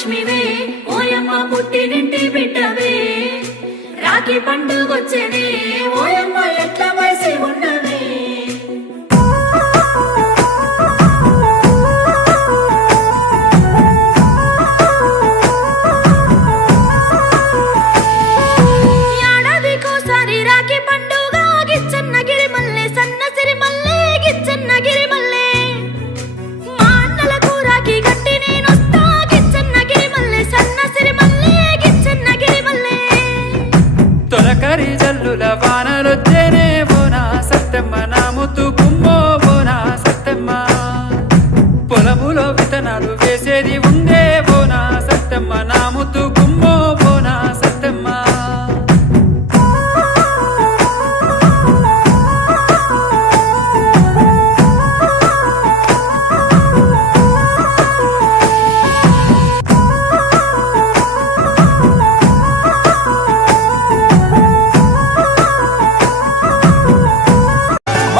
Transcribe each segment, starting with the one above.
లక్ష్మివే ఓయమ్మ పుట్టినింటి బిడ్డవే రాఖీ పండుగొచ్చనే ఓయమ్మ ఎట్ల వయసి ఉన్నవే తొలకరి జల్లుల వానలొచ్చేనే బోనా సత్తమ్మ నా ముద్దు గుమ్మో బోనా సత్తమ్మ పొలములో విత్తనాలు వేసేది ఉందే బోనా సత్తమ్మ నా ముద్దు గుమ్మో బోనా సత్తమ్మ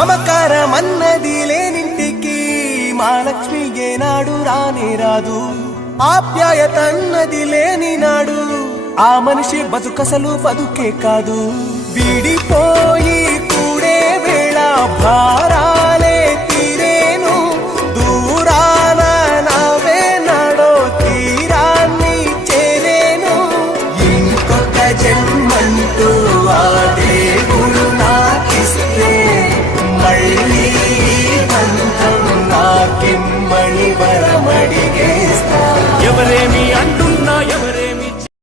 మమకారమన్నది లేనింటికి మా లక్ష్మి ఏనాడు రానే రాదు ఆప్యాయతన్నది లేని నాడు ఆ మనిషి బతుకసలు బతుకే కాదు విడిపోయి